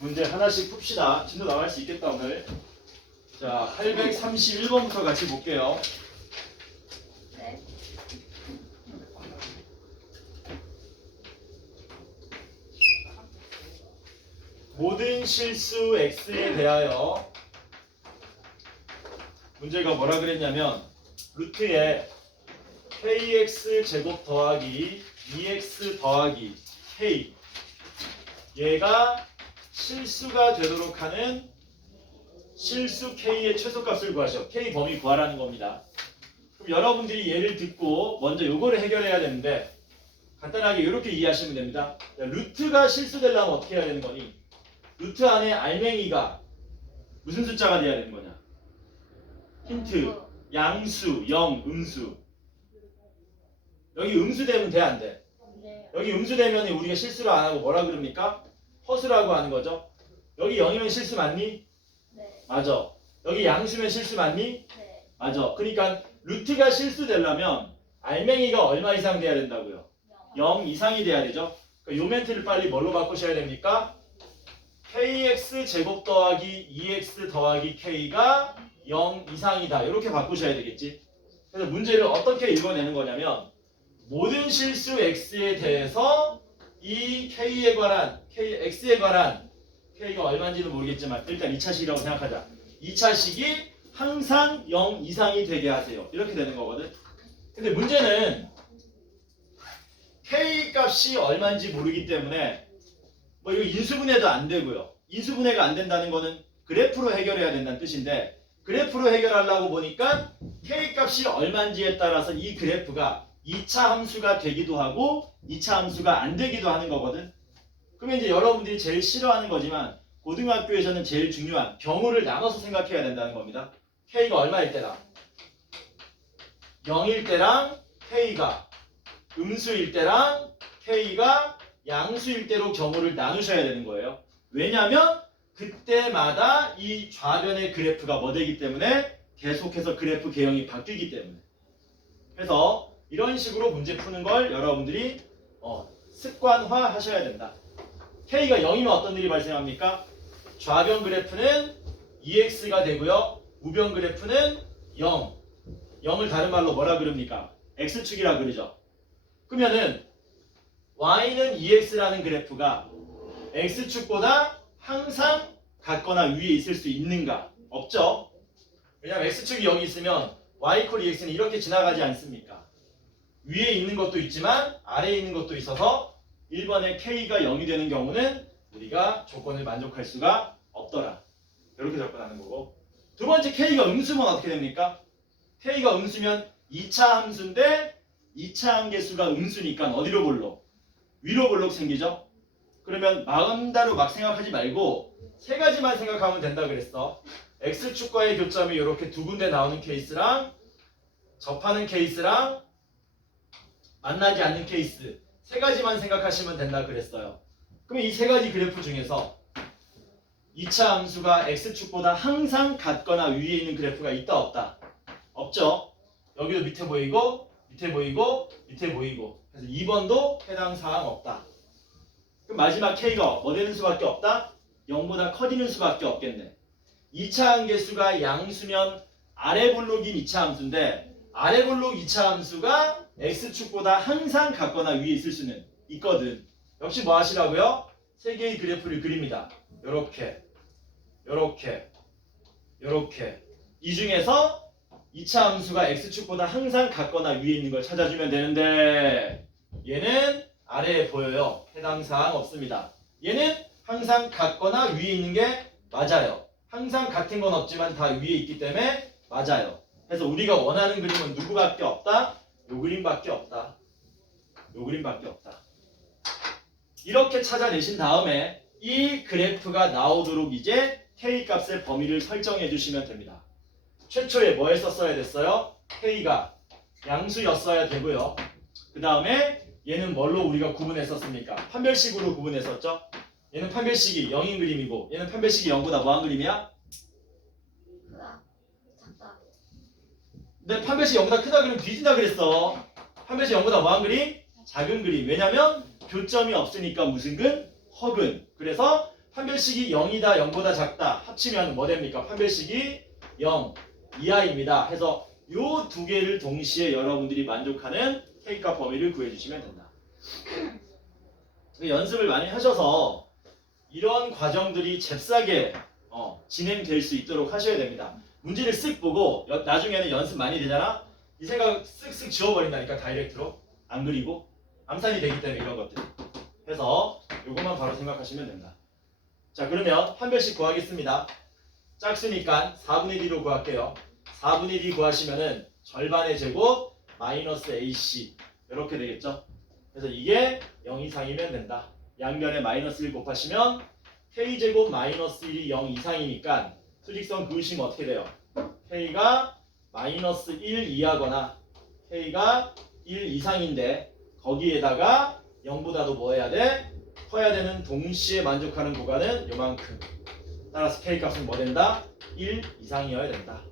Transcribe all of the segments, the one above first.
문제 하나씩 풉시다. 진도 나갈 수 있겠다 오늘. 자, 831번부터 같이 볼게요. 네. 모든 실수 x에 대하여 문제가 뭐라 그랬냐면 루트에 kx 제곱 더하기 2x 더하기 k 얘가 실수가 되도록 하는 실수 k의 최소값을 구하셔. k 범위 구하라는 겁니다. 그럼 여러분들이 예를 듣고 먼저 요거를 해결해야 되는데 간단하게 이렇게 이해하시면 됩니다. 루트가 실수되려면 어떻게 해야 되는 거니? 루트 안에 알맹이가 무슨 숫자가 돼야 되는 거냐? 힌트. 양수, 영, 음수. 여기 음수 되면 돼, 안 돼? 네. 여기 음수 되면 우리가 실수를 안 하고 뭐라 그럽니까? 허수라고 하는 거죠. 여기 0이면 실수 맞니? 네. 맞아. 여기 양수면 실수 맞니? 네. 맞아. 그러니까 루트가 실수되려면 알맹이가 얼마 이상 돼야 된다고요? 0 이상이 돼야 되죠. 그러니까 요 멘트를 빨리 뭘로 바꾸셔야 됩니까? kx 제곱 더하기 2x 더하기 k가 0 이상이다. 이렇게 바꾸셔야 되겠지. 그래서 문제를 어떻게 읽어내는 거냐면 모든 실수 x에 대해서 이 k에 관한 x에 관한 k가 얼마인지는 모르겠지만 일단 2차식이라고 생각하자. 2차식이 항상 0 이상이 되게 하세요. 이렇게 되는 거거든. 근데 문제는 k 값이 얼마인지 모르기 때문에 뭐 이거 인수분해도 안 되고요. 인수분해가 안 된다는 거는 그래프로 해결해야 된다는 뜻인데 그래프로 해결하려고 보니까 k 값이 얼마인지에 따라서 이 그래프가 2차 함수가 되기도 하고 2차 함수가 안 되기도 하는 거거든. 그러면 이제 여러분들이 제일 싫어하는 거지만 고등학교에서는 제일 중요한 경우를 나눠서 생각해야 된다는 겁니다. k가 얼마일 때랑 0일 때랑 k가 음수일 때랑 k가 양수일 때로 경우를 나누셔야 되는 거예요. 왜냐하면 그때마다 이 좌변의 그래프가 뭐 되기 때문에 계속해서 그래프 개형이 바뀌기 때문에. 그래서 이런 식으로 문제 푸는 걸 여러분들이 습관화 하셔야 된다. k가 0이면 어떤 일이 발생합니까? 좌변 그래프는 2x가 되고요. 우변 그래프는 0. 0을 다른 말로 뭐라 그럽니까? x축이라 그러죠. 그러면은 y는 2x라는 그래프가 x축보다 항상 같거나 위에 있을 수 있는가? 없죠. 왜냐하면 x축이 0이 있으면 y = 2x는 이렇게 지나가지 않습니까? 위에 있는 것도 있지만 아래에 있는 것도 있어서 1번에 k가 0이 되는 경우는 우리가 조건을 만족할 수가 없더라. 이렇게 접근하는 거고. 두 번째 k가 음수면 어떻게 됩니까? k가 음수면 2차 함수인데 2차 함계수가 음수니까 어디로 볼록? 위로 볼록 생기죠? 그러면 마음대로 막 생각하지 말고 세 가지만 생각하면 된다 그랬어. x축과의 교점이 이렇게 두 군데 나오는 케이스랑 접하는 케이스랑 만나지 않는 케이스 세 가지만 생각하시면 된다 그랬어요. 그럼 이 세 가지 그래프 중에서 2차 함수가 x축보다 항상 같거나 위에 있는 그래프가 있다 없다? 없죠. 여기도 밑에 보이고 밑에 보이고 밑에 보이고 그래서 2번도 해당 사항 없다. 그럼 마지막 k가 뭐 되는 수밖에 없다? 0보다 커지는 수밖에 없겠네. 2차 함계수가 양수면 아래 볼록인 2차 함수인데 아래 볼록 2차 함수가 x축보다 항상 같거나 위에 있을 수는 있거든. 역시 뭐 하시라고요? 세 개의 그래프를 그립니다. 요렇게 요렇게 요렇게 이 중에서 2차 함수가 x축보다 항상 같거나 위에 있는 걸 찾아주면 되는데 얘는 아래에 보여요. 해당 사항 없습니다. 얘는 항상 같거나 위에 있는 게 맞아요. 항상 같은 건 없지만 다 위에 있기 때문에 맞아요. 그래서 우리가 원하는 그림은 누구밖에 없다? 요 그림밖에 없다. 요 그림밖에 없다. 이렇게 찾아내신 다음에 이 그래프가 나오도록 이제 k값의 범위를 설정해 주시면 됩니다. 최초에 뭐 했었어야 됐어요? k가 양수였어야 되고요. 그 다음에 얘는 뭘로 우리가 구분했었습니까? 판별식으로 구분했었죠? 얘는 판별식이 0인 그림이고 얘는 판별식이 0보다 뭐한 그림이야? 크다. 작다. 근데 판별식 0보다 크다 그러면 뒤진다 그랬어. 판별식 0보다 뭐한 그림? 작은 그림. 왜냐면 교점이 없으니까 무슨 근? 허근. 그래서 판별식이 0이다 0보다 작다 합치면 뭐 됩니까? 판별식이 0 이하입니다. 해서 요 두 개를 동시에 여러분들이 만족하는 K값 범위를 구해주시면 된다. 연습을 많이 하셔서 이런 과정들이 잽싸게 진행될 수 있도록 하셔야 됩니다. 문제를 쓱 보고 나중에는 연습 많이 되잖아? 이 생각 쓱쓱 지워버린다니까 다이렉트로 안 그리고 암산이 되기 때문에 이런 것들 해서 요것만 바로 생각하시면 된다. 자 그러면 판별식 구하겠습니다. 짝수니까 4분의 D로 구할게요. 4분의 D 구하시면은 절반의 제곱 마이너스 AC 이렇게 되겠죠. 그래서 이게 0 이상이면 된다. 양변에 마이너스 1 곱하시면 K제곱 마이너스 1이 0 이상이니까 수직선 그으시면 어떻게 돼요? K가 마이너스 1 이하거나 K가 1 이상인데 거기에다가 0보다도 뭐 해야 돼? 커야 되는 동시에 만족하는 구간은 요만큼. 따라서 K값은 뭐 된다? 1 이상이어야 된다.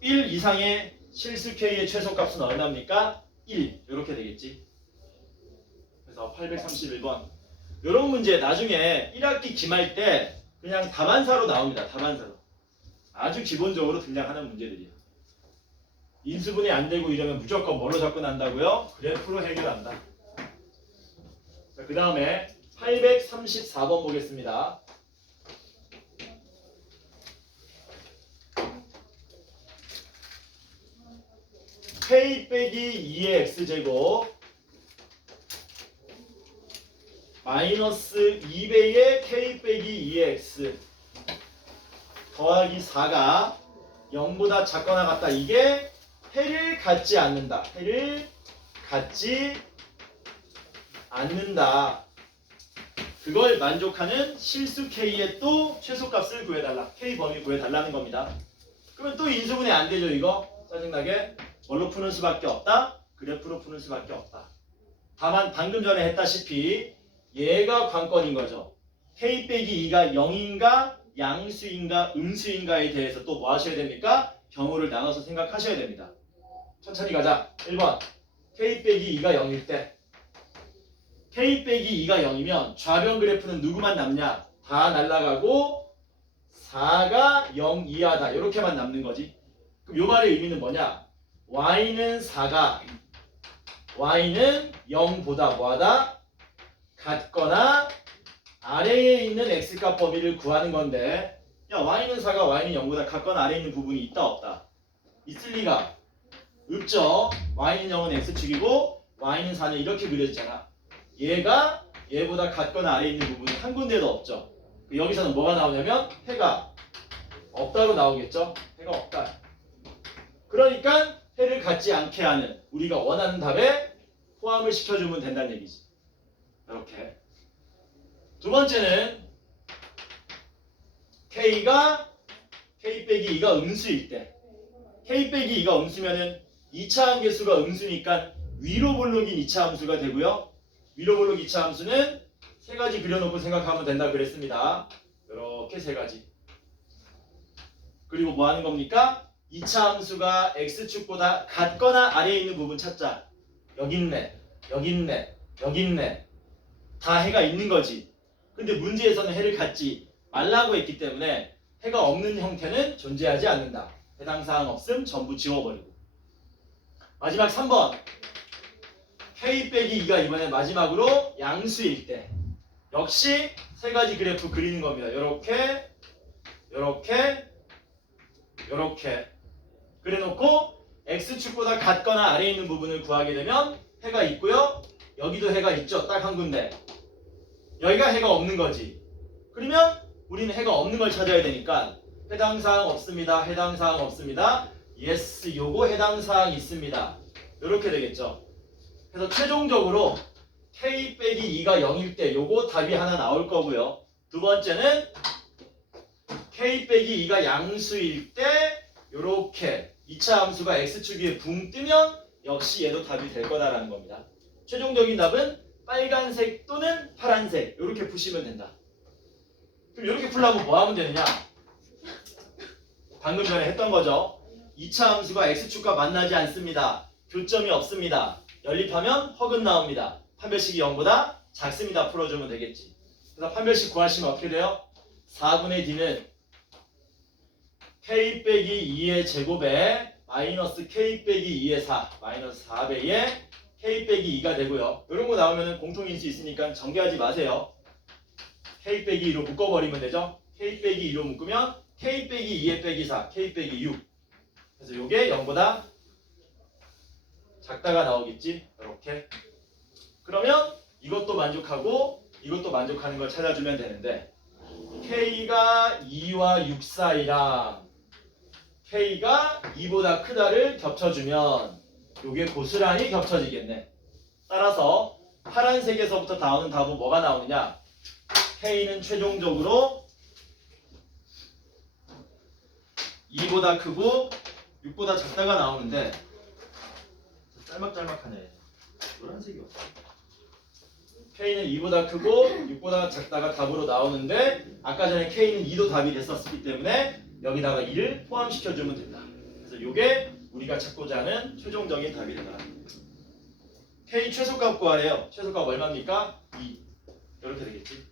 1 이상의 실수 K의 최소값은 얼마입니까? 1 이렇게 되겠지. 그래서 831번 이런 문제 나중에 1학기 기말 때 그냥 답안사로 나옵니다. 답안사로. 아주 기본적으로 등장하는 문제들이에요. 인수분해 안 되고 이러면 무조건 뭐로 접근한다고요? 그래프로 해결한다. 그 다음에 834번 보겠습니다. K 빼기 2의 X제곱 마이너스 2배의 K 빼기 2의 X 더하기 4가 0보다 작거나 같다. 이게 해를 갖지 않는다. 해를 갖지 않는다. 그걸 만족하는 실수 K의 또 최소값을 구해달라. K 범위 구해달라는 겁니다. 그러면 또 인수분해 안 되죠 이거? 짜증나게. 뭘로 푸는 수밖에 없다? 그래프로 푸는 수밖에 없다. 다만 방금 전에 했다시피 얘가 관건인 거죠. K 빼기 2가 0인가 양수인가 음수인가에 대해서 또 뭐 하셔야 됩니까? 경우를 나눠서 생각하셔야 됩니다. 천천히 가자. 1번 K 빼기 2가 0일 때 K 빼기 2가 0이면 좌변 그래프는 누구만 남냐? 다 날아가고 4가 0 이하다. 이렇게만 남는 거지. 그럼 요 말의 의미는 뭐냐? Y는 4가 Y는 0보다 뭐하다? 같거나 아래에 있는 X값 범위를 구하는 건데 야 Y는 4가 Y는 0보다 같거나 아래에 있는 부분이 있다 없다? 있을 리가 없죠. Y는 0은 X축이고 Y는 4는 이렇게 그려지잖아. 얘가 얘보다 같거나 아래에 있는 부분이 한 군데도 없죠. 여기서는 뭐가 나오냐면 해가 없다로 나오겠죠. 해가 없다. 그러니까 해를 갖지 않게 하는 우리가 원하는 답에 포함을 시켜주면 된다는 얘기지. 이렇게. 두 번째는 K가 K 빼기 2가 음수일 때 K 빼기 2가 음수면은 2차 함계수가 음수니까 위로 볼록인 2차 함수가 되고요. 위로 볼록 2차 함수는 세 가지 그려놓고 생각하면 된다 그랬습니다. 이렇게 세 가지. 그리고 뭐 하는 겁니까? 2차 함수가 X축보다 같거나 아래에 있는 부분 찾자. 여기 있네. 여기 있네. 여기 있네. 다 해가 있는 거지. 근데 문제에서는 해를 갖지 말라고 했기 때문에 해가 없는 형태는 존재하지 않는다. 해당 사항 없음 전부 지워버리고. 마지막 3번. K 빼기 2가 이번에 마지막으로 양수일 때 역시 세 가지 그래프 그리는 겁니다. 요렇게 요렇게 요렇게 그래놓고 X축보다 같거나 아래에 있는 부분을 구하게 되면 해가 있고요. 여기도 해가 있죠. 딱 한 군데. 여기가 해가 없는 거지. 그러면 우리는 해가 없는 걸 찾아야 되니까 해당 사항 없습니다. 해당 사항 없습니다. yes, 요거 해당 사항 있습니다. 이렇게 되겠죠. 그래서 최종적으로 K 빼기 2가 0일 때 요거 답이 하나 나올 거고요. 두 번째는 K 빼기 2가 양수일 때 요렇게 2차 함수가 X축 위에 붕 뜨면 역시 얘도 답이 될 거다라는 겁니다. 최종적인 답은 빨간색 또는 파란색 이렇게 푸시면 된다. 그럼 이렇게 풀려면 뭐 하면 되느냐? 방금 전에 했던 거죠. 2차 함수가 X축과 만나지 않습니다. 교점이 없습니다. 연립하면 허근 나옵니다. 판별식이 0보다 작습니다. 풀어주면 되겠지. 그래서 판별식 구하시면 어떻게 돼요? 4분의 d는 k 빼기 2의 제곱에 마이너스 k 빼기 2의 4 마이너스 4배의 k 빼기 2가 되고요. 이런 거 나오면 공통인수 있으니까 전개하지 마세요. k 빼기 2로 묶어버리면 되죠. k 빼기 2로 묶으면 k 빼기 2의 빼기 4 k 빼기 6. 그래서 이게 0보다 작다가 나오겠지. 이렇게. 그러면 이것도 만족하고 이것도 만족하는 걸 찾아주면 되는데 k가 2와 6 사이랑 k가 2보다 크다를 겹쳐주면 이게 고스란히 겹쳐지겠네. 따라서 파란색에서부터 나오는 답은 뭐가 나오느냐? k는 최종적으로 2보다 크고 6보다 작다가 나오는데 짤막짤막하네. 노란색이 없어. k는 2보다 크고 6보다 작다가 답으로 나오는데 아까 전에 k는 2도 답이 됐었기 때문에 여기다가 2를 포함시켜주면 된다. 그래서 이게 우리가 찾고자 하는 최종적인 답이 된다. k 최소값 구하래요. 최소값 얼마입니까? 2. 이렇게 되겠지.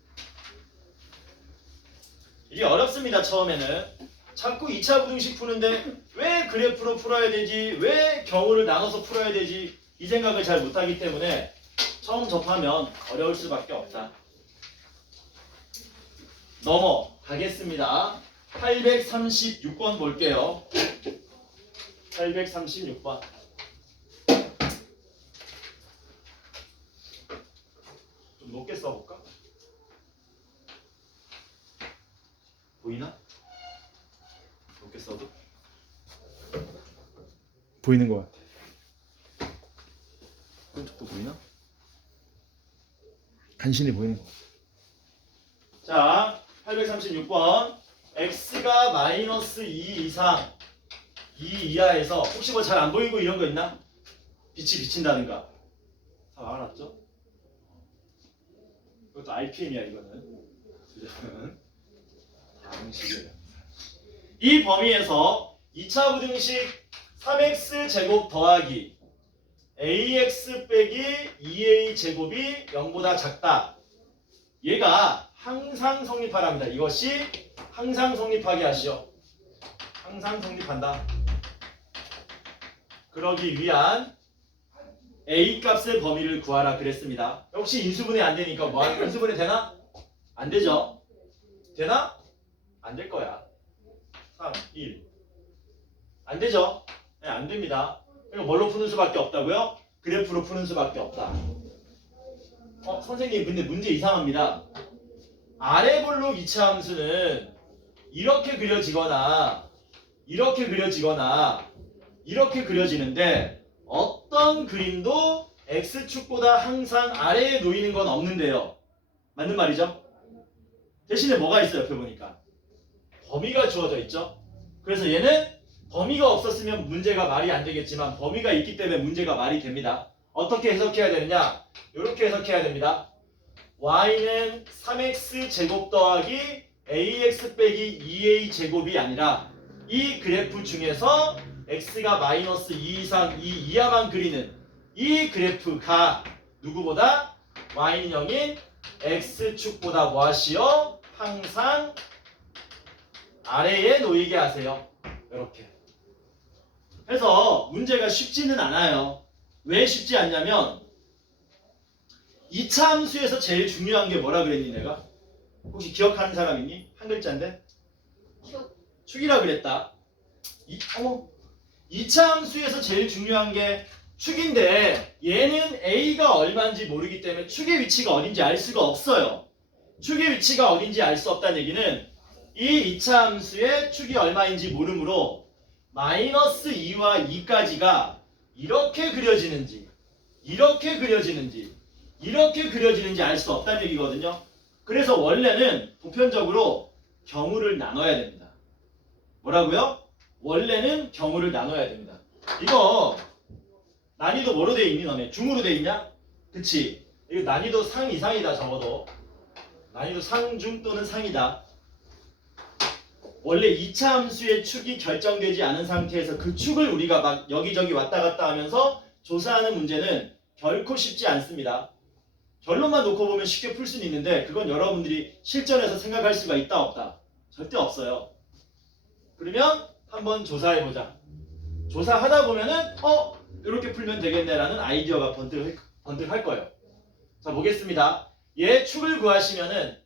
이게 어렵습니다. 처음에는. 자꾸 2차 부등식 푸는데 왜 그래프로 풀어야 되지? 왜 경우를 나눠서 풀어야 되지? 이 생각을 잘 못하기 때문에 처음 접하면 어려울 수밖에 없다. 넘어가겠습니다. 836번 볼게요. 836번. 좀 높게 써볼까? 보이나? 높게 써도? 보이는 것 같아. 오른쪽도 보이나? 간신히 보이는 것 같아. 자, 836번. x가 마이너스 2 이상 2 이하에서 혹시 뭐 잘 안 보이고 이런 거 있나? 빛이 비친다든가. 다 알았죠? 이것도 RPM이야 이거는. 방식이에요. 이 범위에서 2차 부등식 3x 제곱 더하기 ax 빼기 2a 제곱이 0보다 작다. 얘가 항상 성립하랍니다. 이것이 항상 성립하게 하시오. 항상 성립한다. 그러기 위한 a 값의 범위를 구하라 그랬습니다. 역시 인수분해 안 되니까 뭐 인수분해 되나? 안 되죠. 되나? 안 될 거야. 3, 1. 안 되죠? 네, 안 됩니다. 그러니까 뭘로 푸는 수밖에 없다고요? 그래프로 푸는 수밖에 없다. 선생님 근데 문제 이상합니다. 아래 볼록 2차 함수는 이렇게 그려지거나 이렇게 그려지거나 이렇게 그려지는데 어떤 그림도 x축보다 항상 아래에 놓이는 건 없는데요. 맞는 말이죠? 대신에 뭐가 있어요? 옆에 보니까 범위가 주어져 있죠. 그래서 얘는 범위가 없었으면 문제가 말이 안 되겠지만 범위가 있기 때문에 문제가 말이 됩니다. 어떻게 해석해야 되느냐? 이렇게 해석해야 됩니다. y는 3x 제곱 더하기 ax 빼기 2a 제곱이 아니라 이 그래프 중에서 x가 마이너스 2 이상 2 이하만 그리는 이 그래프가 누구보다 y는 0인 x축보다 뭐하시오? 항상 아래에 놓이게 하세요. 이렇게. 그래서 문제가 쉽지는 않아요. 왜 쉽지 않냐면 2차 함수에서 제일 중요한 게 뭐라 그랬니 내가? 혹시 기억하는 사람 있니? 한 글자인데? 축이라 그랬다. 2차 함수에서 제일 중요한 게 축인데 얘는 a가 얼마인지 모르기 때문에 축의 위치가 어딘지 알 수가 없어요. 축의 위치가 어딘지 알 수 없다는 얘기는 이 2차 함수의 축이 얼마인지 모르므로 마이너스 2와 2까지가 이렇게 그려지는지 이렇게 그려지는지 이렇게 그려지는지 알 수 없다는 얘기거든요. 그래서 원래는 보편적으로 경우를 나눠야 됩니다. 뭐라고요? 원래는 경우를 나눠야 됩니다. 이거 난이도 뭐로 돼 있니 너네? 중으로 돼 있냐? 그치? 이거 난이도 상 이상이다 적어도. 난이도 상중 또는 상이다. 원래 2차 함수의 축이 결정되지 않은 상태에서 그 축을 우리가 막 여기저기 왔다 갔다 하면서 조사하는 문제는 결코 쉽지 않습니다. 결론만 놓고 보면 쉽게 풀 수는 있는데 그건 여러분들이 실전에서 생각할 수가 있다 없다? 절대 없어요. 그러면 한번 조사해보자. 조사하다 보면은 이렇게 풀면 되겠네라는 아이디어가 번뜩할 거예요. 자, 보겠습니다. 얘 축을 구하시면은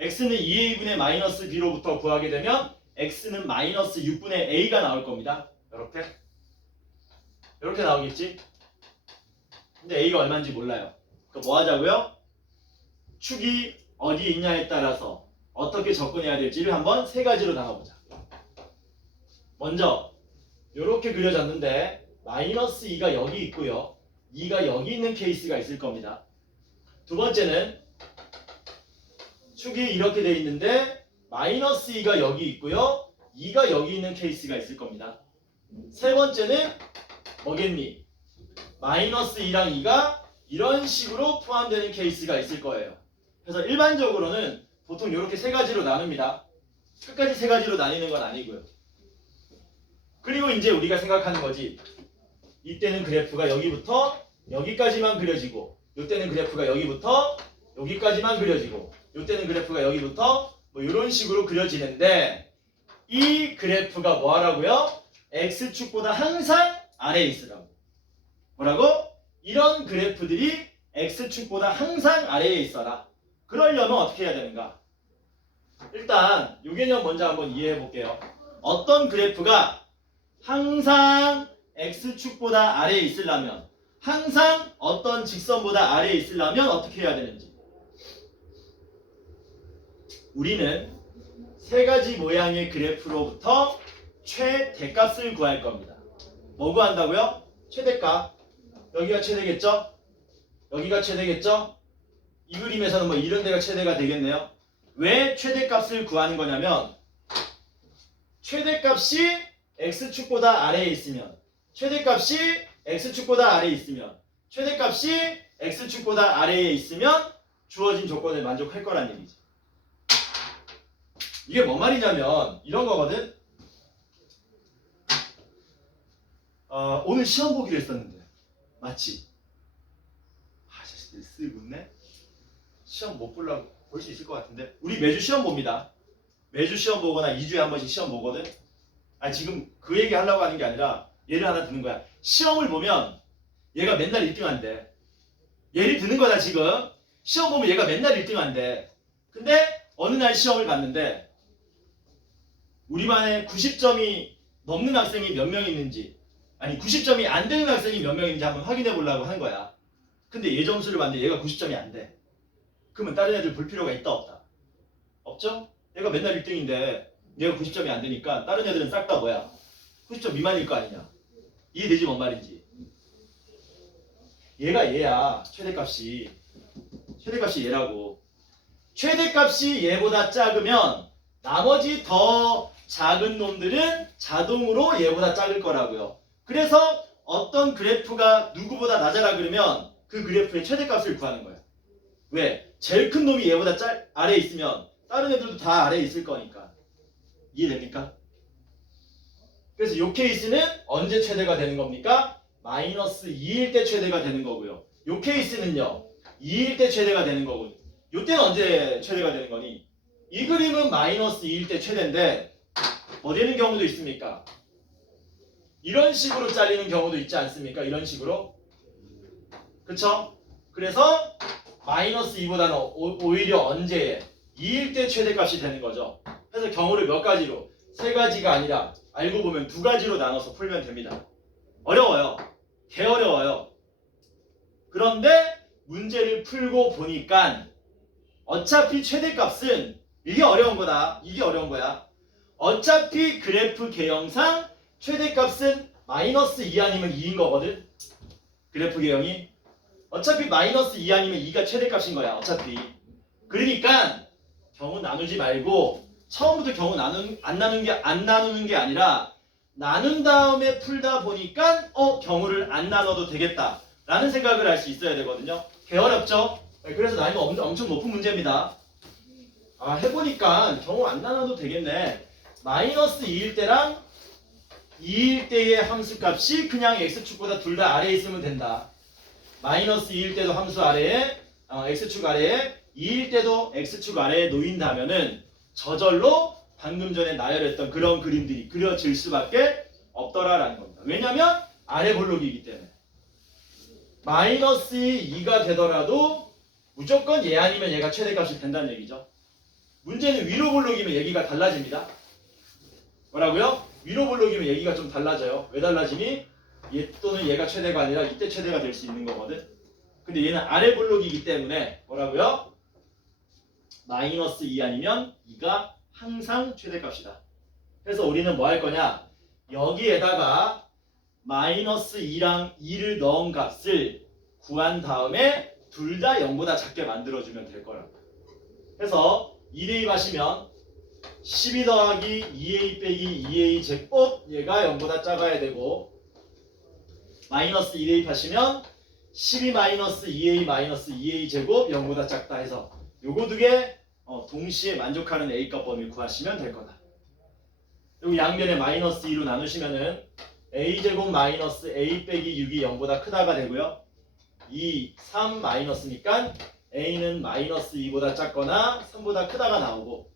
x는 2a분의 마이너스 b로부터 구하게 되면 x는 마이너스 6분의 a가 나올 겁니다. 이렇게 나오겠지? 근데 a가 얼마인지 몰라요. 그럼 뭐 하자고요? 축이 어디에 있냐에 따라서 어떻게 접근해야 될지를 한번 세 가지로 나눠보자. 먼저 이렇게 그려졌는데 마이너스 2가 여기 있고요. 2가 여기 있는 케이스가 있을 겁니다. 두 번째는 축이 이렇게 돼 있는데 마이너스 2가 여기 있고요. 2가 여기 있는 케이스가 있을 겁니다. 세 번째는 뭐겠니? 마이너스 2랑 2가 이런 식으로 포함되는 케이스가 있을 거예요. 그래서 일반적으로는 보통 이렇게 세 가지로 나눕니다. 끝까지 세 가지로 나뉘는 건 아니고요. 그리고 이제 우리가 생각하는 거지. 이때는 그래프가 여기부터 여기까지만 그려지고 이때는 그래프가 여기부터 여기까지만 그려지고 이때는 그래프가 여기부터 뭐 이런 식으로 그려지는데 이 그래프가 뭐 하라고요? x축보다 항상 아래에 있으라고. 뭐라고? 이런 그래프들이 x축보다 항상 아래에 있어라. 그러려면 어떻게 해야 되는가? 일단 이 개념 먼저 한번 이해해 볼게요. 어떤 그래프가 항상 x축보다 아래에 있으려면 항상 어떤 직선보다 아래에 있으려면 어떻게 해야 되는지 우리는 세 가지 모양의 그래프로부터 최대값을 구할 겁니다. 뭐 구한다고요? 최대값. 여기가 최대겠죠? 여기가 최대겠죠? 이 그림에서는 뭐 이런 데가 최대가 되겠네요. 왜 최대값을 구하는 거냐면 최대값이 x축보다 아래에 있으면 최대값이 x축보다 아래에 있으면 최대값이 x축보다 아래에 있으면 주어진 조건을 만족할 거란 얘기지. 이게 뭔 말이냐면 이런 거거든. 오늘 시험 보기로 했었는데 맞지? 자식들 쓰리 묻네. 시험 못 보려고 볼 수 있을 것 같은데 우리 매주 시험 봅니다. 매주 시험 보거나 2주에 한 번씩 시험 보거든. 아니 지금 그 얘기 하려고 하는 게 아니라 예를 하나 드는 거야. 시험을 보면 얘가 맨날 1등 한대. 예를 드는 거다 지금. 시험 보면 얘가 맨날 1등 한대. 근데 어느 날 시험을 봤는데 우리 반에 90점이 넘는 학생이 몇 명 있는지 아니 90점이 안 되는 학생이 몇 명 있는지 한번 확인해 보려고 하는 거야. 근데 얘 점수를 봤는데 얘가 90점이 안 돼. 그러면 다른 애들 볼 필요가 있다 없다? 없죠? 얘가 맨날 1등인데 얘가 90점이 안 되니까 다른 애들은 싹 다 뭐야? 90점 미만일 거 아니냐? 이해되지 뭔 말인지? 얘가 얘야. 최대값이 얘라고. 최대값이 얘보다 작으면 나머지 더 작은 놈들은 자동으로 얘보다 작을 거라고요. 그래서 어떤 그래프가 누구보다 낮아라 그러면 그 그래프의 최대값을 구하는 거야. 왜? 제일 큰 놈이 얘보다 아래에 있으면 다른 애들도 다 아래에 있을 거니까. 이해됩니까? 그래서 이 케이스는 언제 최대가 되는 겁니까? 마이너스 2일 때 최대가 되는 거고요. 이 케이스는요. 2일 때 최대가 되는 거고. 이때는 언제 최대가 되는 거니? 이 그림은 마이너스 2일 때 최대인데 뭐 되는 경우도 있습니까? 이런 식으로 잘리는 경우도 있지 않습니까? 이런 식으로. 그쵸? 그래서 마이너스 2보다는 오히려 언제 2일 때 최대값이 되는 거죠. 그래서 경우를 몇 가지로? 세 가지가 아니라 알고 보면 두 가지로 나눠서 풀면 됩니다. 어려워요. 개 어려워요. 그런데 문제를 풀고 보니까 어차피 최대값은 이게 어려운 거다. 이게 어려운 거야. 어차피 그래프 개형상 최대값은 마이너스 2 아니면 2인 거거든. 그래프 개형이. 어차피 마이너스 2 아니면 2가 최대값인 거야. 어차피. 그러니까 경우 나누지 말고 처음부터 경우 안 나누는 게 아니라 나눈 다음에 풀다 보니까 경우를 안 나눠도 되겠다 라는 생각을 할 수 있어야 되거든요. 개 어렵죠? 그래서 난이도 엄청 높은 문제입니다. 해보니까 경우 안 나눠도 되겠네. 마이너스 2일 때랑 2일 때의 함수값이 그냥 x축보다 둘 다 아래에 있으면 된다. 마이너스 2일 때도 함수 아래에 x축 아래에 2일 때도 x축 아래에 놓인다면은 저절로 방금 전에 나열했던 그런 그림들이 그려질 수밖에 없더라라는 겁니다. 왜냐면 아래 볼록이기 때문에. 마이너스 2가 되더라도 무조건 얘 아니면 얘가 최대값이 된다는 얘기죠. 문제는 위로 볼록이면 얘기가 달라집니다. 뭐라고요? 위로 볼록이면 얘기가 좀 달라져요. 왜 달라지니? 얘 또는 얘가 최대가 아니라 이때 최대가 될 수 있는 거거든. 근데 얘는 아래 볼록이기 때문에 뭐라고요? 마이너스 2 아니면 2가 항상 최대값이다. 그래서 우리는 뭐 할 거냐? 여기에다가 마이너스 2랑 2를 넣은 값을 구한 다음에 둘 다 0보다 작게 만들어주면 될 거라고. 그래서 2 대입하시면 12 더하기 2a 빼기 2a 제곱 얘가 0보다 작아야 되고 마이너스 2 대입하시면 12 마이너스 2a 마이너스 2a 제곱 0보다 작다 해서 요거 두 개 동시에 만족하는 a값 범위 구하시면 될 거다. 그리고 양변에 마이너스 2로 나누시면은 a제곱 마이너스 a 빼기 6이 0보다 크다가 되고요. 2, 3 마이너스니까 a는 마이너스 2보다 작거나 3보다 크다가 나오고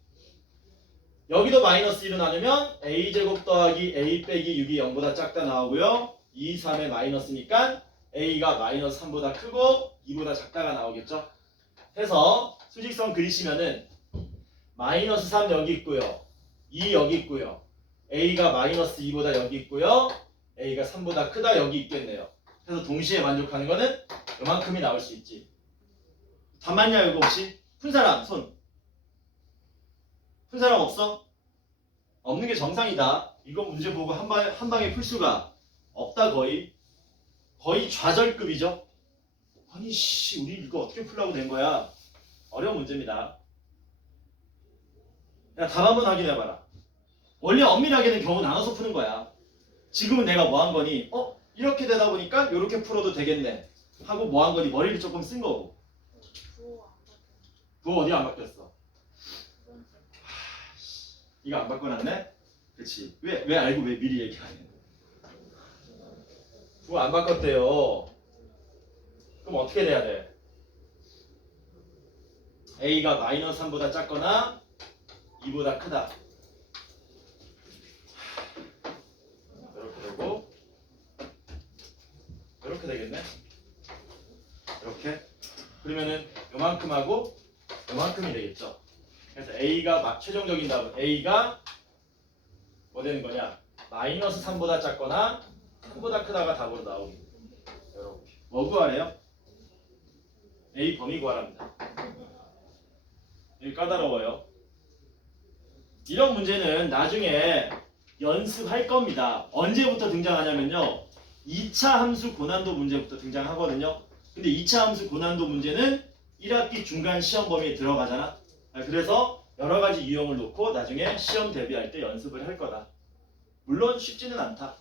여기도 마이너스 2로 나누면 a제곱 더하기 a 빼기 6이 0보다 작다 나오고요. 2, 3의 마이너스니까 a가 마이너스 3보다 크고 2보다 작다가 나오겠죠. 해서 수직선 그리시면은 마이너스 3 여기 있고요. 2 여기 있고요. a가 마이너스 2보다 여기 있고요. a가 3보다 크다 여기 있겠네요. 그래서 동시에 만족하는 거는 요만큼이 나올 수 있지. 다 맞냐 이거 혹시? 푼 사람 손. 푼 사람 없어? 없는 게 정상이다. 이거 문제 보고 한 방에 풀 수가 없다 거의. 거의 좌절급이죠. 아니 씨 우리 이거 어떻게 풀라고 된 거야? 어려운 문제입니다. 야, 답 한번 확인해봐라. 원래 엄밀하게는 겨우 나눠서 푸는 거야. 지금은 내가 뭐 한 거니? 이렇게 되다 보니까 이렇게 풀어도 되겠네 하고 뭐 한 거니? 머리를 조금 쓴 거고. 부호 어디 안 바뀌었어? 이거 안 바꿔놨네? 그치. 왜 알고 왜 미리 얘기하냐. 부호 안 바꿨대요. 그럼 어떻게 돼야 돼? a가 마이너스 3보다 작거나 2보다 크다. 이렇게 되고 이렇게 되겠네. 이렇게. 그러면은 요만큼하고 요만큼이 되겠죠. 그래서 a가 최종적인 답은 a가 뭐 되는 거냐? 마이너스 3보다 작거나 3보다 크다가 답으로 나오기. 이렇게. 뭐 구하래요? a 범위 구하랍니다. 이게 까다로워요. 이런 문제는 나중에 연습할 겁니다. 언제부터 등장하냐면요. 2차 함수 고난도 문제부터 등장하거든요. 근데 2차 함수 고난도 문제는 1학기 중간 시험 범위에 들어가잖아. 그래서 여러 가지 유형을 놓고 나중에 시험 대비할 때 연습을 할 거다. 물론 쉽지는 않다.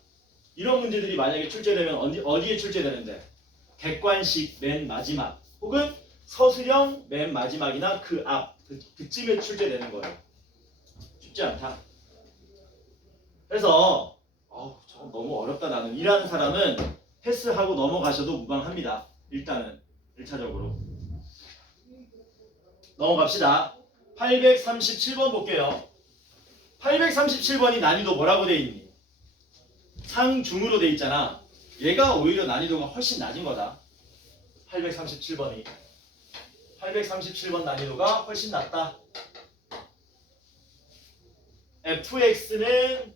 이런 문제들이 만약에 출제되면 어디에 출제되는데? 객관식 맨 마지막 혹은 서술형 맨 마지막이나 그 앞, 그쯤에 출제되는 거예요. 쉽지 않다. 그래서 저거 너무 어렵다 나는 이라는 사람은 패스하고 넘어가셔도 무방합니다. 일단은 1차적으로 넘어갑시다. 837번 볼게요. 837번이 난이도 뭐라고 돼 있니? 상중으로 돼 있잖아. 얘가 오히려 난이도가 훨씬 낮은 거다. 837번이 837번 난이도가 훨씬 낮다. fx는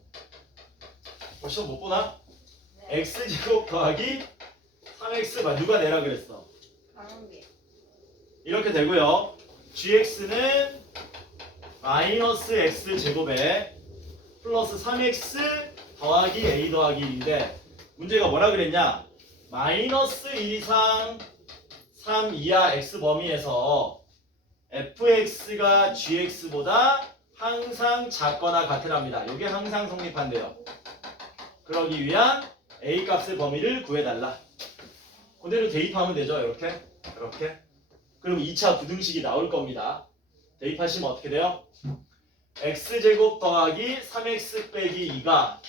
시험 못 보나? 네. x제곱 더하기 3x 누가 내라 그랬어? 방음비. 이렇게 되고요. gx는 마이너스 x제곱에 플러스 3x 더하기 a 더하기 1인데 문제가 뭐라 그랬냐? 마이너스 1 이상 3 이하 x 범위에서 fx가 gx보다 항상 작거나 같으랍니다. 이게 항상 성립한대요. 그러기 위한 a 값의 범위를 구해달라. 그대로 대입하면 되죠. 이렇게. 그럼 2차 부등식이 나올 겁니다. 대입하시면 어떻게 돼요? x제곱 더하기 3x 빼기 2가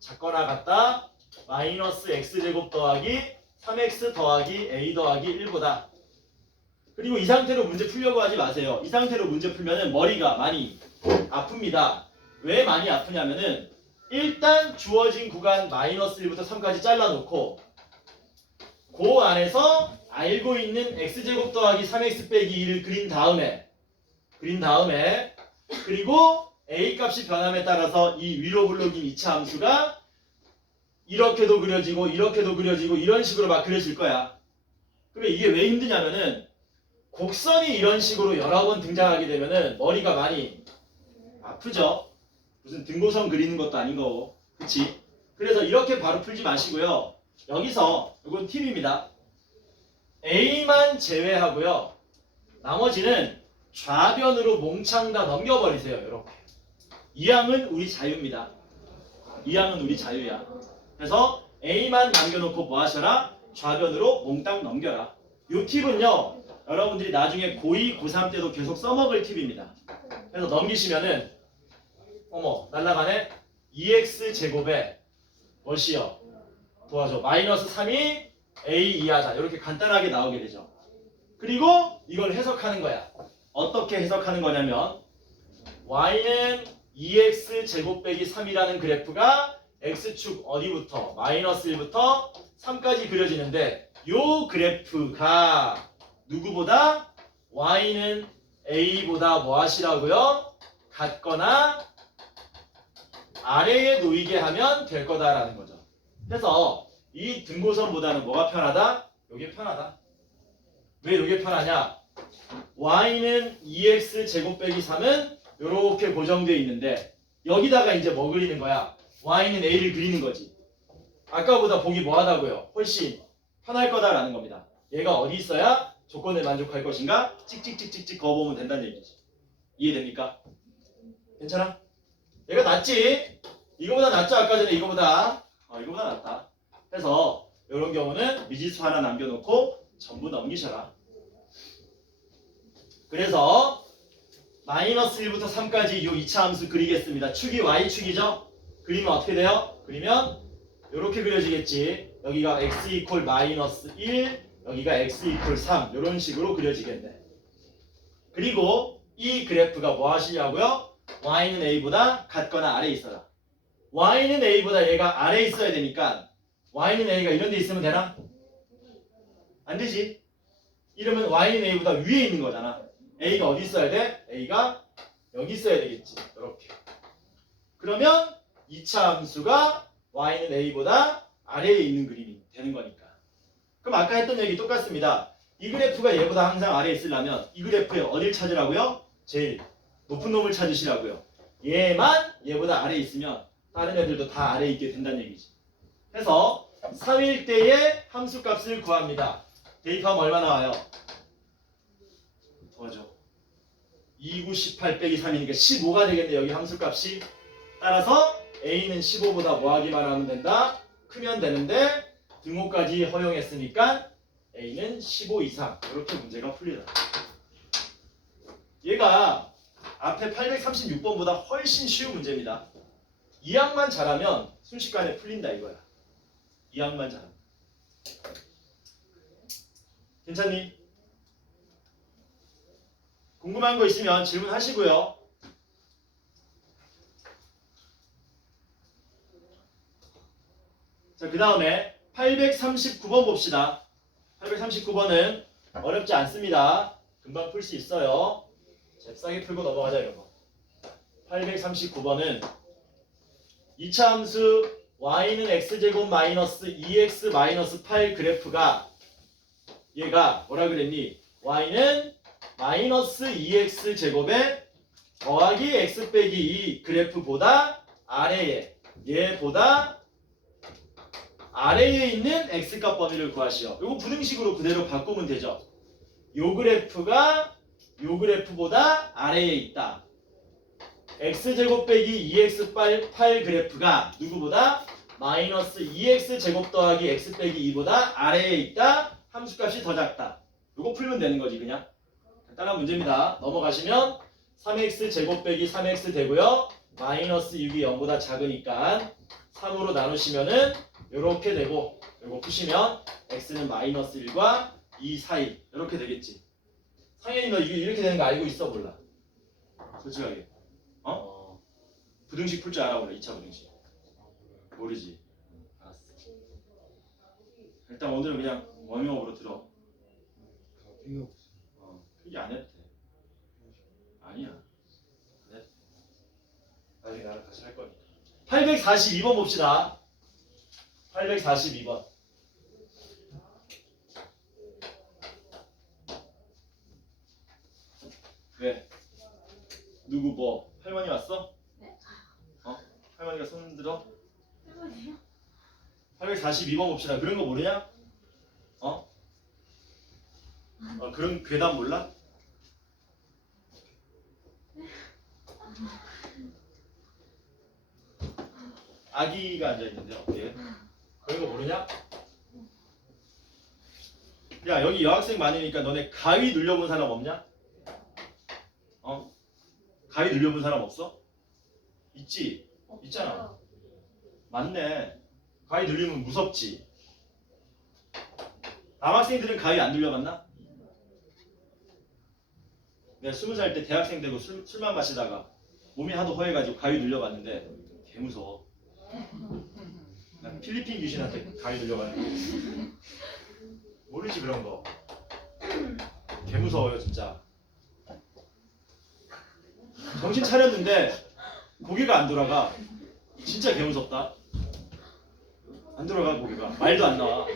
작거나 같다. 마이너스 x제곱 더하기 3x 더하기 a 더하기 1보다. 그리고 이 상태로 문제 풀려고 하지 마세요. 이 상태로 문제 풀면은 머리가 많이 아픕니다. 왜 많이 아프냐면은 일단 주어진 구간 마이너스 1부터 3까지 잘라놓고 그 안에서 알고 있는 x제곱 더하기 3x 빼기 2를 그린 다음에 그리고 a 값이 변함에 따라서 이 위로 불러긴 2차 함수가 이렇게도 그려지고 이렇게도 그려지고 이런 식으로 막 그려질 거야. 그러면 이게 왜 힘드냐면은 곡선이 이런 식으로 여러 번 등장하게 되면은 머리가 많이 아프죠. 무슨 등고선 그리는 것도 아닌 거고, 그치? 그래서 이렇게 바로 풀지 마시고요. 여기서 이건 팁입니다. A만 제외하고요. 나머지는 좌변으로 몽창 다 넘겨버리세요. 이렇게. 이 항은 우리 자유입니다. 이 항은 우리 자유야. 그래서 A만 남겨놓고 뭐 하셔라? 좌변으로 몽땅 넘겨라. 이 팁은요. 여러분들이 나중에 고2, 고3 때도 계속 써먹을 팁입니다. 그래서 넘기시면은 어머 날라가네. 2x 제곱에 뭐시여? 도와줘. 마이너스 3이 a 이하다. 이렇게 간단하게 나오게 되죠. 그리고 이걸 해석하는 거야. 어떻게 해석하는 거냐면 y는 2x 제곱 빼기 3이라는 그래프가 x축 어디부터? 마이너스 1부터 3까지 그려지는데 요 그래프가 누구보다 y는 a보다 뭐 하시라고요? 같거나 아래에 놓이게 하면 될 거다라는 거죠. 그래서 이 등고선보다는 뭐가 편하다? 요게 편하다. 왜 요게 편하냐? y는 2x 제곱 빼기 3은 요렇게 고정되어 있는데 여기다가 이제 뭐 그리는 거야? y는 a를 그리는 거지. 아까보다 보기 뭐하다고요? 훨씬 편할 거다라는 겁니다. 얘가 어디 있어야 조건을 만족할 것인가? 찍찍찍찍찍 그어보면 된다는 얘기지. 이해됩니까? 괜찮아? 얘가 낫지? 이거보다 낫죠? 아까 전에 이거보다 이거보다 낫다. 그래서 이런 경우는 미지수 하나 남겨놓고 전부 넘기셔라. 그래서 마이너스 1부터 3까지 이 2차 함수 그리겠습니다. 축이 y축이죠? 그리면 어떻게 돼요? 그리면 이렇게 그려지겠지. 여기가 x 이퀄 마이너스 1, 여기가 x 이퀄 3 이런 식으로 그려지겠네. 그리고 이 그래프가 뭐 하시냐고요? y는 a보다 같거나 아래에 있어라. y는 a보다 얘가 아래에 있어야 되니까 y는 a가 이런 데 있으면 되나? 안 되지. 이러면 y는 a보다 위에 있는 거잖아. a가 어디 있어야 돼? a가 여기 있어야 되겠지. 이렇게. 그러면 2차 함수가 y는 a보다 아래에 있는 그림이 되는 거니까. 그럼 아까 했던 얘기 똑같습니다. 이 그래프가 얘보다 항상 아래에 있으려면 이 그래프에 어딜 찾으라고요? 제일 높은 놈을 찾으시라고요. 얘만 얘보다 아래에 있으면 다른 애들도 다 아래에 있게 된다는 얘기지. 그래서 3일 때의 함수값을 구합니다. 대입하면 얼마 나와요? 도와줘. 2, 9, 18 빼기 3이니까 15가 되겠네. 여기 함수값이. 따라서 a는 15보다 뭐 하기만 하면 된다? 크면 되는데 등호까지 허용했으니까 a는 15 이상. 이렇게 문제가 풀리다. 얘가 앞에 836번보다 훨씬 쉬운 문제입니다. 이 항만 잘하면 순식간에 풀린다 이거야. 이 항만 잘하면. 괜찮니? 궁금한 거 있으면 질문하시고요. 자, 그 다음에 839번 봅시다. 839번은 어렵지 않습니다. 금방 풀 수 있어요. 잽싸게 풀고 넘어가자 이런 거. 839번은 2차 함수 y는 x제곱 마이너스 2x 마이너스 8 그래프가 얘가 뭐라 그랬니? y는 마이너스 2x 제곱에 더하기 x 빼기 2 그래프보다 아래에 얘보다 아래에 있는 x값 범위를 구하시오. 이거 부등식으로 그대로 바꾸면 되죠. 요 그래프가 요 그래프보다 아래에 있다. x제곱 빼기 2x8 그래프가 누구보다 마이너스 2x 제곱 더하기 x 빼기 2보다 아래에 있다. 함수값이 더 작다. 이거 풀면 되는 거지 그냥. 간단한 문제입니다. 넘어가시면 3x 제곱 빼기 3x 되고요. 마이너스 6이 0보다 작으니까 3으로 나누시면은 이렇게 되고 이거 푸시면 x는 마이너스 1과 2 사이 이렇게 되겠지. 상현이 너 이게 이렇게 되는 거 알고 있어 몰라? 솔직하게. 부등식 풀 줄 알아 몰라? 2차 부등식. 모르지. 알았어. 일단 오늘은 그냥 워밍업으로 들어. 필기 안 해도 돼. 아니야. 안 해도 돼. 나중에 나랑 같이 할 거니까. 842번 봅시다. 842번. 왜? 누구 뭐? 할머니 왔어? 네. 할머니가 손 들어? 할머니요? 842번 봅시다. 그런 거 모르냐? 그런 괴담 몰라? 아기가 앉아있는데 어때? 그런 거 모르냐? 야 여기 여학생 많으니까 너네 가위 눌려본 사람 없냐? 가위 눌려본 사람 없어? 있지? 있잖아. 맞네. 가위 눌리면 무섭지? 남학생들은 가위 안 눌려봤나? 내가 20살 때 대학생 되고 술만 마시다가 몸이 하도 허해가지고 가위 눌려봤는데 개 무서워. 난 필리핀 귀신한테 가위 눌려가는 거 모르지 그런 거. 개 무서워요 진짜. 정신 차렸는데 고개가 안 돌아가. 진짜 개 무섭다. 안 돌아가 고개가. 말도 안 나와.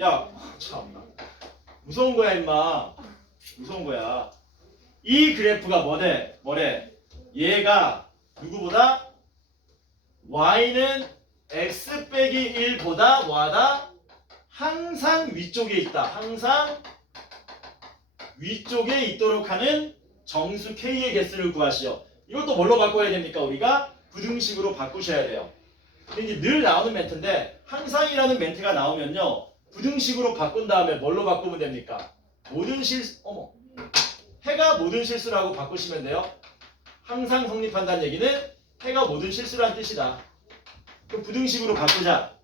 야 참나. 무서운 거야 임마. 무서운 거야. 이 그래프가 뭐래? 얘가 누구보다 y는 x 빼기 1보다 뭐하다? 항상 위쪽에 있다. 항상 위쪽에 있도록 하는 정수 k의 개수를 구하시오. 이것도 뭘로 바꿔야 됩니까? 우리가 부등식으로 바꾸셔야 돼요. 근데 이게 늘 나오는 멘트인데 항상이라는 멘트가 나오면요. 부등식으로 바꾼 다음에 뭘로 바꾸면 됩니까? 해가 모든 실수라고 바꾸시면 돼요. 항상 성립한다는 얘기는 해가 모든 실수라는 뜻이다. 그럼 부등식으로 바꾸자.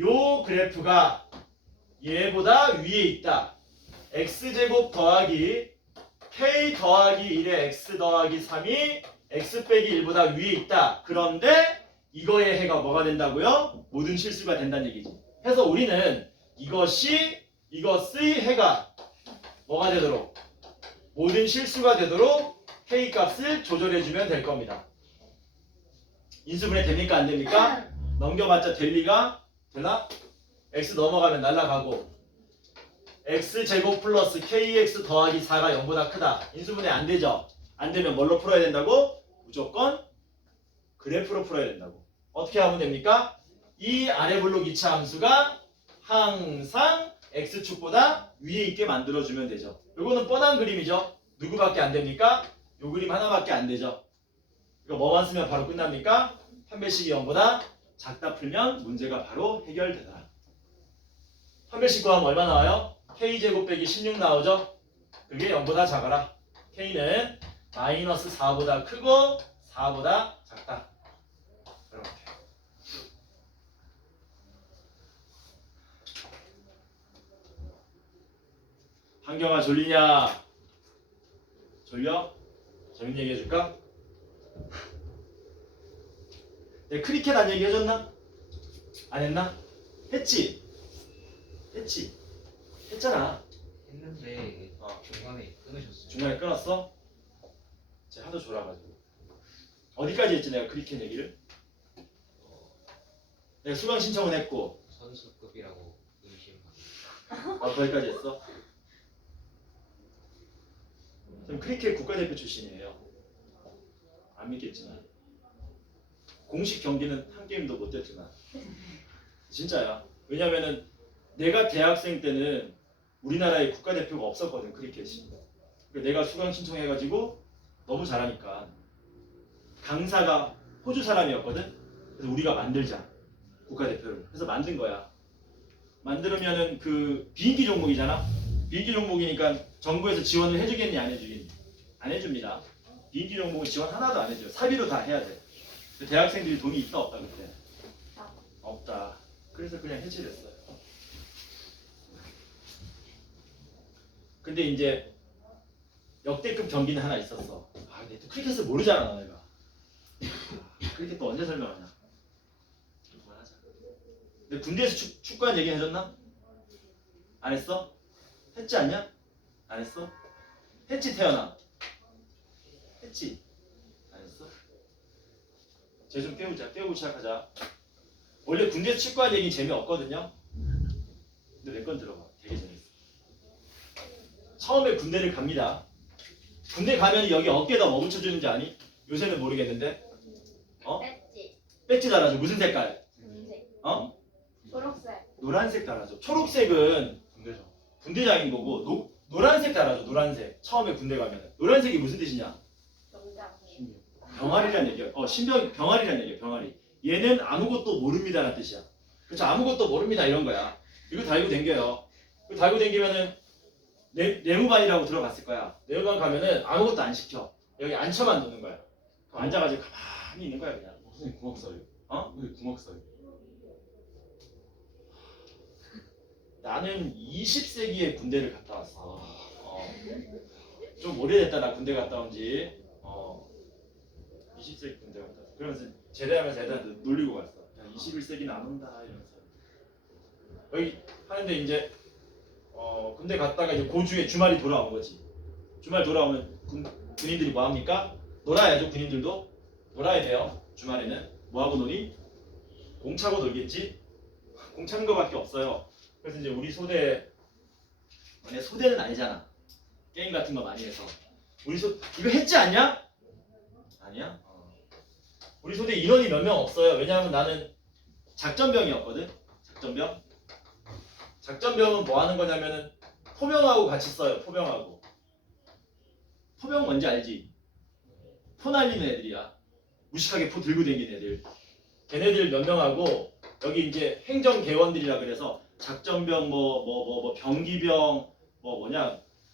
요 그래프가 얘보다 위에 있다. x제곱 더하기 k 더하기 1의 x 더하기 3이 x 빼기 1보다 위에 있다. 그런데 이거의 해가 뭐가 된다고요? 모든 실수가 된다는 얘기지. 해서 우리는 이것의 해가 뭐가 되도록? 모든 실수가 되도록 k 값을 조절해주면 될 겁니다. 인수분해 됩니까? 안 됩니까? 넘겨봤자 될 리가 되나? x 넘어가면 날아가고 x제곱 플러스 kx 더하기 4가 0보다 크다. 인수분해 안 되죠? 안 되면 뭘로 풀어야 된다고? 무조건 그래프로 풀어야 된다고. 어떻게 하면 됩니까? 이 아래 블록 2차 함수가 항상 x축보다 위에 있게 만들어주면 되죠. 이거는 뻔한 그림이죠. 누구밖에 안 됩니까? 요 그림 하나밖에 안 되죠. 이거 뭐만 쓰면 바로 끝납니까? 판별식이 0보다 작다 풀면 문제가 바로 해결되더라. 판별식 구하면 얼마 나와요? k제곱 빼기 16 나오죠? 그게 0보다 작아라. k는 마이너스 4보다 크고 4보다 작다. 이렇게. 한경아 졸리냐? 졸려? 재밌는 얘기 해줄까? 내가 크리켓 안 얘기 해줬나? 안 했나? 했지? 했잖아. 했는데 중간에 끊으셨어요. 중간에 끊었어? 제가 하도 졸아가지고. 어디까지 했지 내가 크리켓 얘기를? 내가 수강 신청은 했고 선수급이라고 의심하고. 거기까지 했어? 저는 크리켓 국가대표 출신이에요. 안 믿겠지만 공식 경기는 한 게임도 못 됐지만 진짜야. 왜냐면은 내가 대학생 때는 우리나라에 국가대표가 없었거든 크리켓이. 내가 수강 신청해가지고 너무 잘하니까 강사가 호주 사람이었거든. 그래서 우리가 만들자 국가대표를. 그래서 만든 거야. 만들면은 그 비인기 종목이잖아. 비인기 종목이니까 정부에서 지원을 해주겠니 안 해주겠니? 안 해줍니다. 비인기 종목은 지원 하나도 안 해줘요. 사비로 다 해야 돼. 대학생들이 돈이 있다 없다 그때? 없다. 그래서 그냥 해체됐어요. 근데 이제 역대급 경기는 하나 있었어. 아 근데 또 크리켓을 모르잖아 내가. 크리켓 또 언제 설명하냐. 그만하자. 근데 군대에서 축구한 얘기 해줬나? 안 했어? 했지 않냐? 안 했어? 했지 태연아? 했지? 안 했어? 쟤 좀 깨우고 시작하자. 원래 군대에서 축구한 얘기 재미없거든요? 근데 내 건 들어봐. 되게 재밌어. 처음에 군대를 갑니다. 군대 가면 여기 어깨에다 뭐 붙여주는지 아니? 요새는 모르겠는데 어? 배지. 배지 달아줘. 무슨 색깔? 금색. 어? 초록색. 노란색 달아줘. 초록색은 군대죠. 군대장인 거고 노란색 달아줘. 노란색. 처음에 군대 가면 노란색이 무슨 뜻이냐? 병장. 병아리란 얘기야. 병아리란 얘기야. 병아리. 얘는 아무것도 모릅니다라는 뜻이야. 그렇죠? 아무것도 모릅니다 이런 거야. 이거 달고 댕겨요. 이거 달고 댕기면은 내무반이라고 들어갔을 거야. 내무반 가면은 아무것도 안 시켜. 여기 앉혀만 놓는 거야. 그럼 앉아가지고 가만히 있는 거야 그냥. 선생님 구막사예요. 어? 선생님 구막사예요. 나는 20세기에 군대를 갔다 왔어. 좀 오래됐다 나 군대 갔다 온지. 20세기 군대 갔다 왔어. 그러면서 제대하면서 애들한테 놀리고 갔어. 야, 21세기는 안 온다 이러면서. 여기 하는데 이제 군대 갔다가 이제 고주에 주말이 돌아온 거지. 주말 돌아오면 군인들이 뭐 합니까? 놀아야죠. 군인들도 놀아야 돼요. 주말에는 뭐 하고 노니? 공 차고 놀겠지. 공 차는 거밖에 없어요. 그래서 이제 우리 소대 만약 소대는 아니잖아. 게임 같은 거 많이 해서 우리 이거 했지 않냐? 아니야? 우리 소대 인원이 몇 명 없어요. 왜냐하면 나는 작전병이었거든. 작전병은 뭐 하는 거냐면은 포병하고 같이 써요. 포병 뭔지 알지? 포 날리는 애들이야. 무식하게 포 들고 다니는 애들. 걔네들 몇 명하고 여기 이제 행정대원들이라 그래서 작전병 뭐 병기병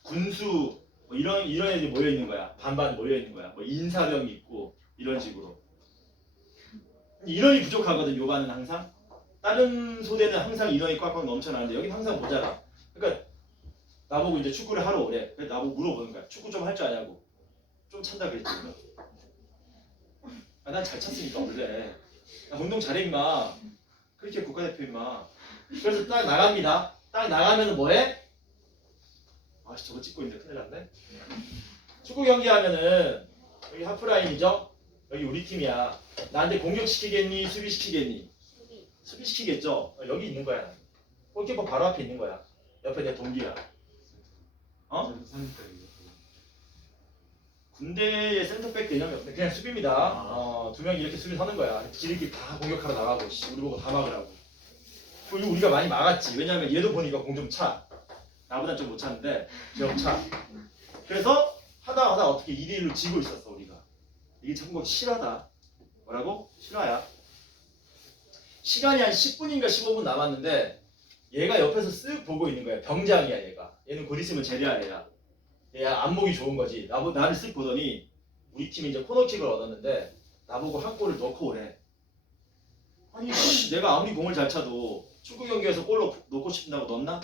군수 뭐 이런 애들이 모여 있는 거야. 반반 모여 있는 거야. 뭐 인사병이 있고 이런 식으로. 인원이 부족하거든. 요반은 항상. 다른 소대는 항상 인원이 꽉꽉 넘쳐나는데 여기는 항상 모자라. 그러니까 나보고 이제 축구를 하러 오래. 그래서 나보고 물어보는 거야. 축구 좀 할 줄 아냐고. 좀 찬다 그랬지. 난 잘 찼으니까 원래. 나 운동 잘해 임마. 그렇게 국가대표 임마. 그래서 딱 나갑니다. 딱 나가면 뭐해? 아씨 저거 찍고 있는데 큰일 났네. 축구 경기 하면은 여기 하프라인이죠? 여기 우리 팀이야. 나한테 공격시키겠니? 수비시키겠니? 수비시키겠죠? 여기 있는 거야. 골키퍼 바로 앞에 있는 거야. 옆에 내 동기야. 선생님 때문에. 군대에 센터백 개념이 없네. 그냥 수비입니다. 두 명이 이렇게 수비 서는 거야. 지들끼리 다 공격하러 나가고 우리 보고 다 막으라고. 그리고 우리가 많이 막았지. 왜냐면 얘도 보니까 공 좀 차. 나보다 좀 못 차는데 좀 차. 그래서 하다 어떻게 2대1로 지고 있었어 우리가. 이게 참고 실화다. 뭐라고? 실화야. 시간이 한 10분인가 15분 남았는데 얘가 옆에서 쓱 보고 있는 거야. 병장이야 얘가. 얘는 곧 있으면 제대할 애야. 얘야 안목이 좋은 거지. 나를 쓱 보더니 우리 팀이 이제 코너킥을 얻었는데 나보고 한 골을 넣고 오래. 아니 내가 아무리 공을 잘 차도 축구 경기에서 골 넣고 싶다고 넣나?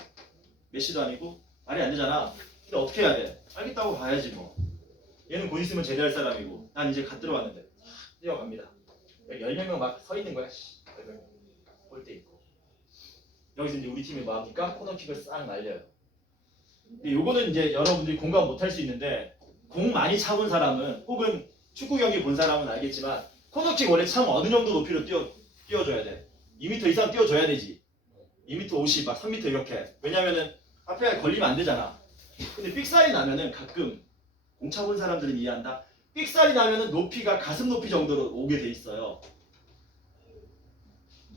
메시도 아니고 말이 안 되잖아. 근데 어떻게 해야 돼? 알겠다고 가야지 뭐. 얘는 곧 있으면 제대할 사람이고 난 이제 갓 들어왔는데 뛰어갑니다. 여기 10명 막 서 있는 거야. 10명. 골대 있고. 여기서 이제 우리 팀이 뭐 합니까? 코너킥을 싹 날려요. 근데 요거는 이제 여러분들이 공감 못 할 수 있는데 공 많이 차본 사람은 혹은 축구 경기 본 사람은 알겠지만 코너킥 원래 차면 어느 정도 높이로 뛰어줘야 돼. 2m 이상 뛰어줘야 되지. 2m 50, 막 3m 이렇게. 왜냐면은 앞에 걸리면 안 되잖아. 근데 삑살이 나면은 가끔 공 차본 사람들은 이해한다. 삑살이 나면은 높이가 가슴 높이 정도로 오게 돼 있어요.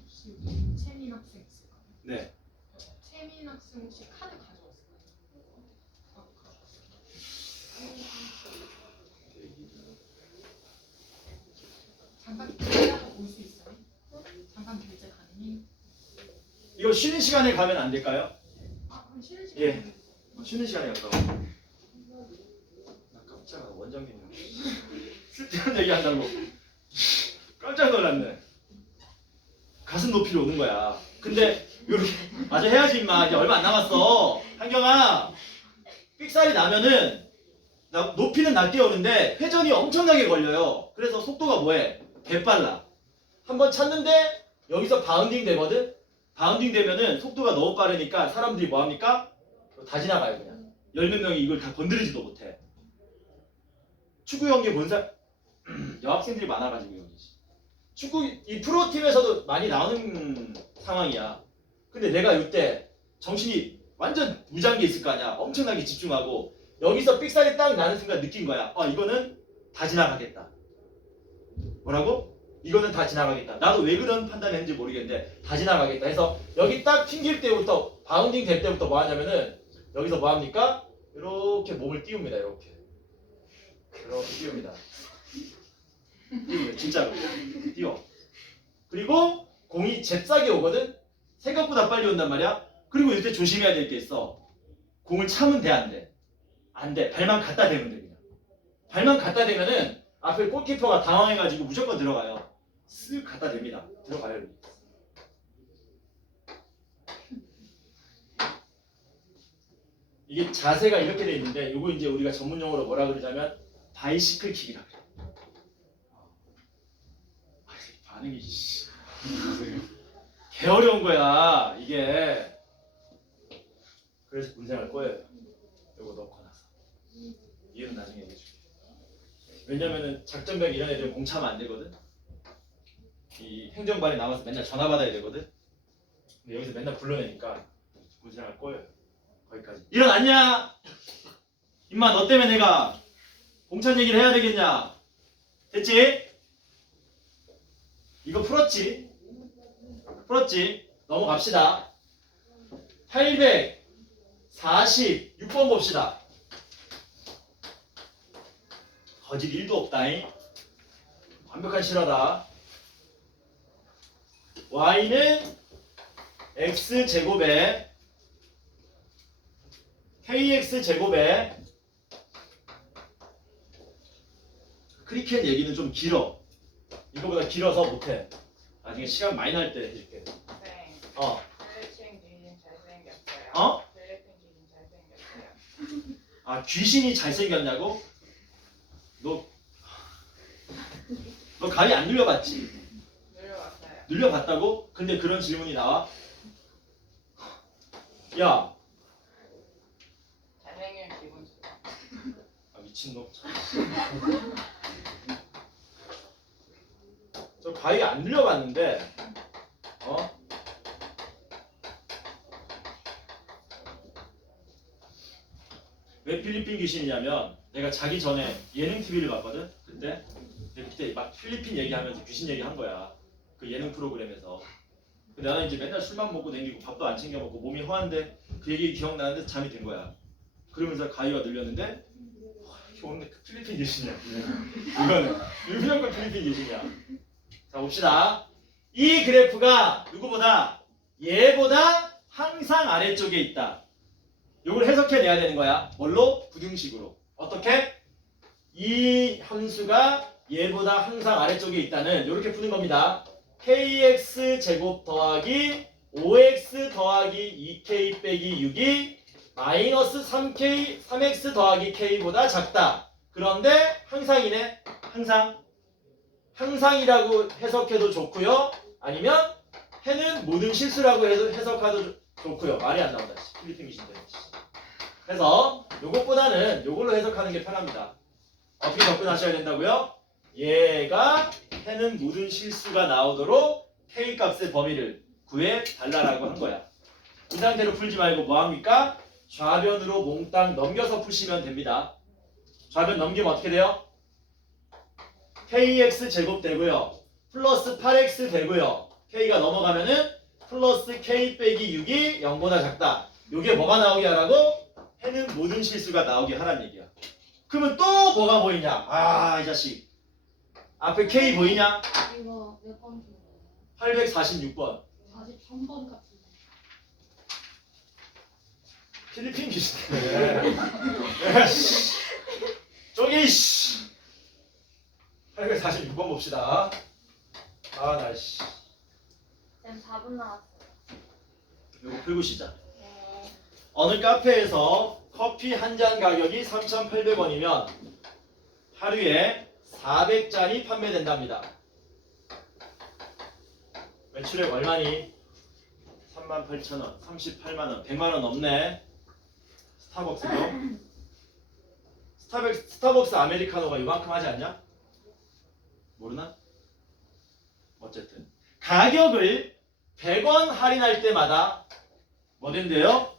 혹시 채민 학생 있을까요? 네. 채민 학생 혹시 카드 가져왔을까요? 잠깐 결제하고 볼 수 있어요? 잠깐 결제 가능해요? 이거 쉬는 시간에 가면 안 될까요? 그럼 쉬는 시간에 예. 쉬는 시간에 갔다 와. 나 깜짝아 원장님 쓸데없는 얘기 한다고 깜짝 놀랐네. 가슴 높이로 오는 거야. 근데 요렇게 맞아 해야지 임마. 이제 얼마 안 남았어. 한경아 삑살이 나면은 높이는 낮게 오는데 회전이 엄청나게 걸려요. 그래서 속도가 뭐해? 개빨라. 한번 찼는데 여기서 바운딩 되거든? 바운딩 되면은 속도가 너무 빠르니까 사람들이 뭐 합니까? 다 지나가요 그냥. 10몇 명이 이걸 다 건드리지도 못해. 축구 경기 본 사람 여학생들이 많아가지고 여기. 축구 이 프로팀에서도 많이 나오는 상황이야. 근데 내가 이때 정신이 완전 무장게 있을 거 아니야. 엄청나게 집중하고 여기서 삑살이 딱 나는 순간 느낀 거야. 이거는 다 지나가겠다. 뭐라고? 이거는 다 지나가겠다. 나도 왜 그런 판단했는지 모르겠는데 다 지나가겠다 해서 여기 딱 튕길 때부터 바운딩 될 때부터 뭐 하냐면은 여기서 뭐 합니까? 이렇게 몸을 띄웁니다. 이렇게 띄웁니다. 띄워요. 진짜로 띄워. 그리고 공이 잽싸게 오거든. 생각보다 빨리 온단 말이야. 그리고 이때 조심해야 될 게 있어. 공을 차면 돼, 안 돼? 안 돼. 발만 갖다 대면 돼 그냥. 발만 갖다 대면은 앞에 골키퍼가 당황해가지고 무조건 들어가요. 쓱 갖다 댑니다. 들어가요. 여기. 이게 자세가 이렇게 돼 있는데 이거 이제 우리가 전문 용어로 뭐라 그러자면 바이시클 킥이라 그래. 반응이 개 어려운 거야 이게. 그래서 군생활 꼬여요. 이거 넣고 나서 이유는 나중에 얘기해줄게. 왜냐면은 작전병 이런 애들 공차면 안 되거든. 이 행정반에 나와서 맨날 전화 받아야 되거든. 근데 여기서 맨날 불러내니까 군생활 꼬여요. 거기까지. 일어났냐? 임마 너 때문에 내가 공찬 얘기를 해야 되겠냐? 됐지? 이거 풀었지? 넘어갑시다. 846번 봅시다. 거짓 1도 없다잉. 완벽한 실화다. y는 x제곱에 kx제곱에 크리켓 얘기는 좀 길어. 이거보다 길어서 못해. 나중에 시간 많이 날 때 해줄게. 네. 어? 블랙핑 귀신 잘생겼어요. 어? 블랙핑 귀신 잘생겼어요. 아 귀신이 잘생겼냐고? 너 가위 안 눌려봤지? 눌러왔어요. 눌려봤다고? 근데 그런 질문이 나와? 야, 잘생긴 기분 좋아. 아, 미친놈. 저 가위 안 눌려봤는데, 왜 필리핀 귀신이냐면 내가 자기 전에 예능 TV를 봤거든. 근데 그때 막 필리핀 얘기하면서 귀신 얘기한 거야. 그 예능 프로그램에서. 근데 나는 이제 맨날 술만 먹고 다니고 밥도 안 챙겨 먹고 몸이 허한데 그 얘기 기억나는데 잠이 든 거야. 그러면서 가위가 눌렸는데 오늘 필리핀 귀신이야. 이거는 무조건 필리핀 귀신이야. 자 봅시다. 이 그래프가 누구보다 얘보다 항상 아래쪽에 있다. 이걸 해석해내야 되는 거야. 뭘로? 부등식으로. 어떻게? 이 함수가 얘보다 항상 아래쪽에 있다는 이렇게 푸는 겁니다. kx제곱 더하기 5x 더하기 2k 빼기 6이 마이너스 3x 더하기 k보다 작다. 그런데 항상이네. 항상이라고 해석해도 좋고요. 아니면 해는 모든 실수라고 해석해도 좋고요. 말이 안 나온다. 필리핀 귀신 때문에. 그래서 요것보다는 요걸로 해석하는 게 편합니다. 어떻게 접근하셔야 된다고요? 얘가 해는 모든 실수가 나오도록 K값의 범위를 구해달라고 한 거야. 이 상태로 풀지 말고 뭐합니까? 좌변으로 몽땅 넘겨서 푸시면 됩니다. 좌변 넘기면 어떻게 돼요? KX 제곱 되고요. 플러스 8X 되고요. K가 넘어가면은 플러스 K 빼기 6이 0보다 작다. 요게 뭐가 나오게 하라고? 해는 모든 실수가 나오게 하란 얘기야. 그러면 또 뭐가 보이냐? 아, 이 자식. 앞에 K 보이냐? 이거 몇번 준 거예요? 846번. 43번 같은데. 필리핀 귀신. 저기 씨. 846번 봅시다. 아, 나 씨. 쌤 4분 남았어요. 이거 풀고 시작. 네. 어느 카페에서 커피 한 잔 가격이 3,800원이면 하루에 400잔이 판매된답니다. 매출액 얼마니? 38,000원, 38만원, 100만원 넘네. 스타벅스도. 스타벅스 아메리카노가 이만큼 하지 않냐? 모르나? 어쨌든 가격을 100원 할인할 때마다 뭐 된대요?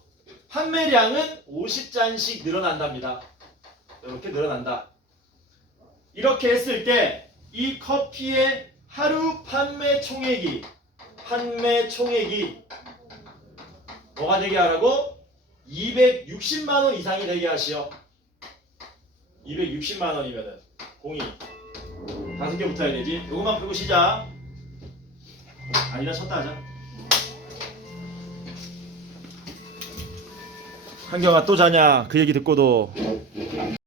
판매량은 50잔씩 늘어난답니다. 이렇게 늘어난다. 이렇게 했을 때 이 커피의 하루 판매 총액이 뭐가 되게 하라고? 260만 원 이상이 되게 하시오. 260만 원이면은 02 5개 붙어야 되지. 요것만 풀고 시작. 아니나 쳤다 하자. 한경아 또 자냐? 그 얘기 듣고도